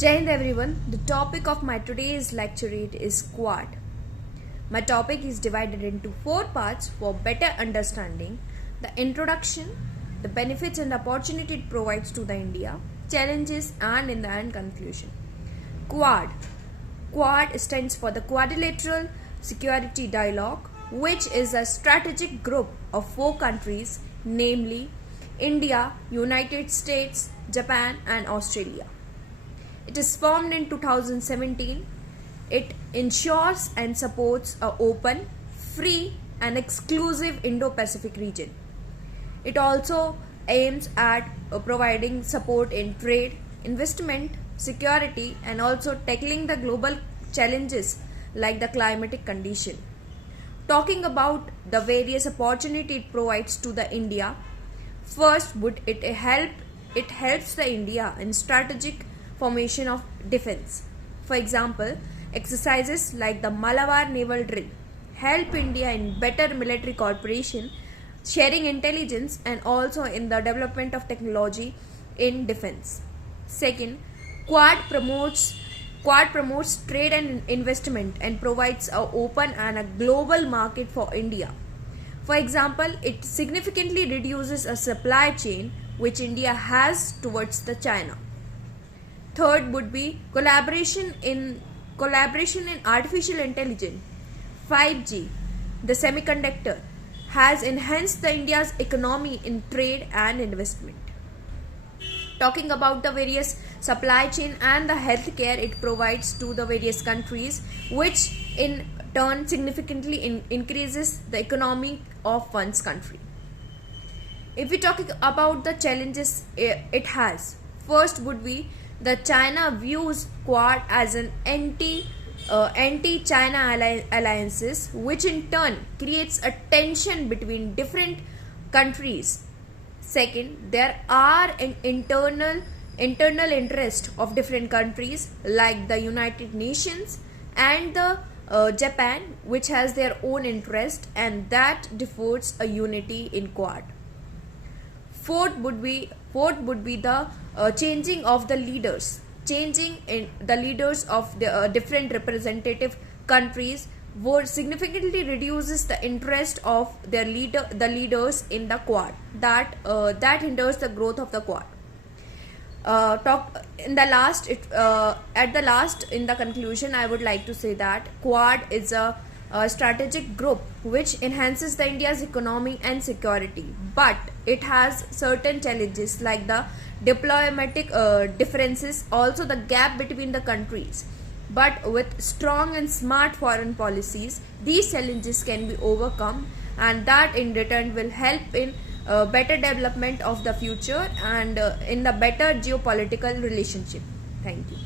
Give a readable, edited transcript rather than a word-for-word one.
Jai Hind everyone. The topic of my today's lecturate is Quad. My topic is divided into 4 parts for better understanding: the introduction, the benefits and opportunity it provides to the India, challenges, and in the end conclusion. Quad. Quad stands for the Quadrilateral Security Dialogue, which is a strategic group of 4 countries, namely India, United States, Japan, and Australia. It is formed in 2017. It ensures and supports an open, free, and exclusive Indo-Pacific region. It also aims at providing support in trade, investment, security, and also tackling the global challenges like the climatic condition. Talking about the various opportunity it provides to the India, first it helps the India in strategic formation of defense. For example, exercises like the Malabar naval drill help India in better military cooperation, sharing intelligence, and also in the development of technology in defense. Second, Quad promotes trade and investment and provides an open and a global market for India. For example, it significantly reduces a supply chain which India has towards the China. Third would be collaboration in artificial intelligence. 5G, the semiconductor, has enhanced the India's economy in trade and investment. Talking about the various supply chain and the healthcare it provides to the various countries, which in turn significantly increases the economy of one's country. If we talk about the challenges it has, first would be the China views Quad as an anti-China alliances, which in turn creates a tension between different countries. Second, there are an internal interest of different countries like the United Nations and the Japan, which has their own interest, and that defers a unity in Quad. Fourth would be the changing of the leaders. Changing in the leaders of the different representative countries would significantly reduces the interest of the leaders in the Quad. That hinders the growth of the Quad. In the conclusion, I would like to say that Quad is a strategic group which enhances the India's economy and security, but it has certain challenges like the diplomatic differences, also the gap between the countries. But with strong and smart foreign policies, these challenges can be overcome, and that in return will help in better development of the future and in the better geopolitical relationship. Thank you.